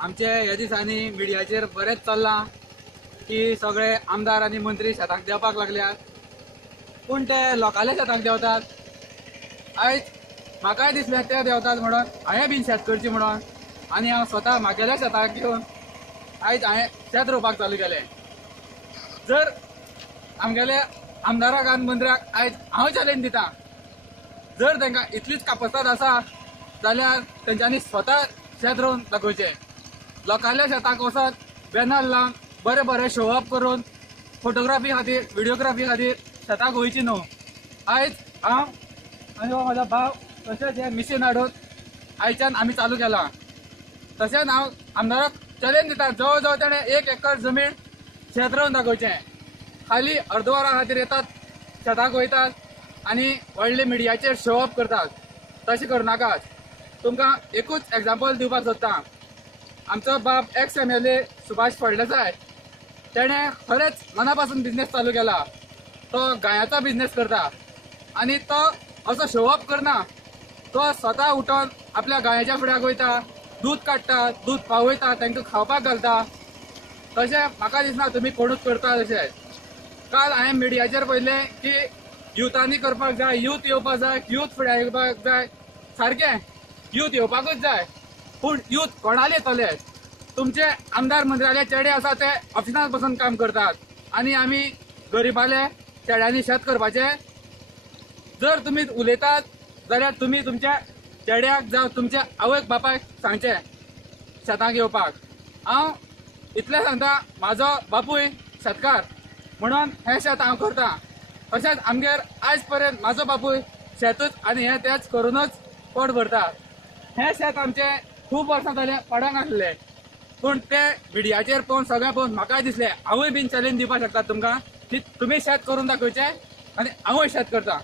आमचे ह्या दिसांनी मिडियाचेर बरेच चल्लां की सगळे आमदार आनी मंत्री शेताक देवपाक लागल्यात, पूण ते लोकांल्या शेताक देंवतात. आयज म्हाकाय दिसलें ते देंवतात म्हणून हांवें बीन शेत करची म्हणून, आनी हांव स्वता म्हागेल्या शेताक घेवन आयज हांवें शेत रोवपाक चालू केलें. जर आमगेल्या आमदाराक आनी मंत्र्याक आयज हांव चॅलेंज दितां, जर तांकां इतलीच कापस्ताद आसा जाल्यार तेंच्यांनी स्वता शेत रोवन दाखोवचें. लोकांल्या शेताक वचत बॅनर लावन बरे बरे शो अप करून फोटोग्राफी खातीर व्हिडिओग्राफी खातीर शेताक वयची न्हू. आयज हांव आनी हो म्हजो भाव तशेंच हें मिशीन हाडून आयच्यान आमी चालू केलां. तशेंच हांव आमदाराक चॅलेंज दितां, जवळ जवळ तेणें 1 एकर जमीन शेत रोवन दाखोवचें. खाली अर्दवरा खातीर येतात, शेताक वयतात आनी व्हडले मिडियाचेर शो अप करतात. तशें करनाकात. तुमकां एकूच एग्जाम्पल दिवपाक सोदतां. आमचो बाप एक्स MLA सुभाष फळदेसाय, तेणें खरेंच मना पासून बिझनेस चालू केला. तो गायाचो बिझनेस करता आनी तो असो शो अप करना. तो स्वता उठोन आपल्या गायाच्या फुड्याक वयता, दूध काडटा, दूध पावयता, तांकां खावपाक घालता. तशें म्हाका दिसना तुमी कोणूच करता तशें. काल हांवें मिडियाचेर पळयलें की युथांनी करपाक जाय, यूथ येवपाक जाय, यूथ फुड्यान येवपाक जाय. सारकें, यूथ येवपाकूच जाय, पूण यूथ कोणाले येतले? तुमचे आमदार मंत्र्याले चेडे आसा ते ऑफिसांत बसून काम करतात आनी आमी गरीबाले चेड्यांनी शेत करपाचें. जर तुमी उलयतात जाल्यार तुमी तुमच्या चेड्याक जावं तुमच्या आवयक बापायक सांगचें शेतांक येवपाक. हांव इतलें सांगता, म्हाजो बापूय शेतकार म्हणून हें शेत हांव करतां. तशेंच आमगेर आयज पर्यंत म्हाजो बापूय शेतूच आनी हें तेंच करूनच पोट भरता. हें शेत आमचें खूब वर्सां जालें पडंग आसलें, पूण ते मिडियाचेर पळोवन सगळें पळोवन म्हाकाय दिसलें हांवूय बीन चॅलेंज दिवपाक शकता तुमकां की तुमी शेत करून दाखोवचें आनी हांवूय शेत करतां.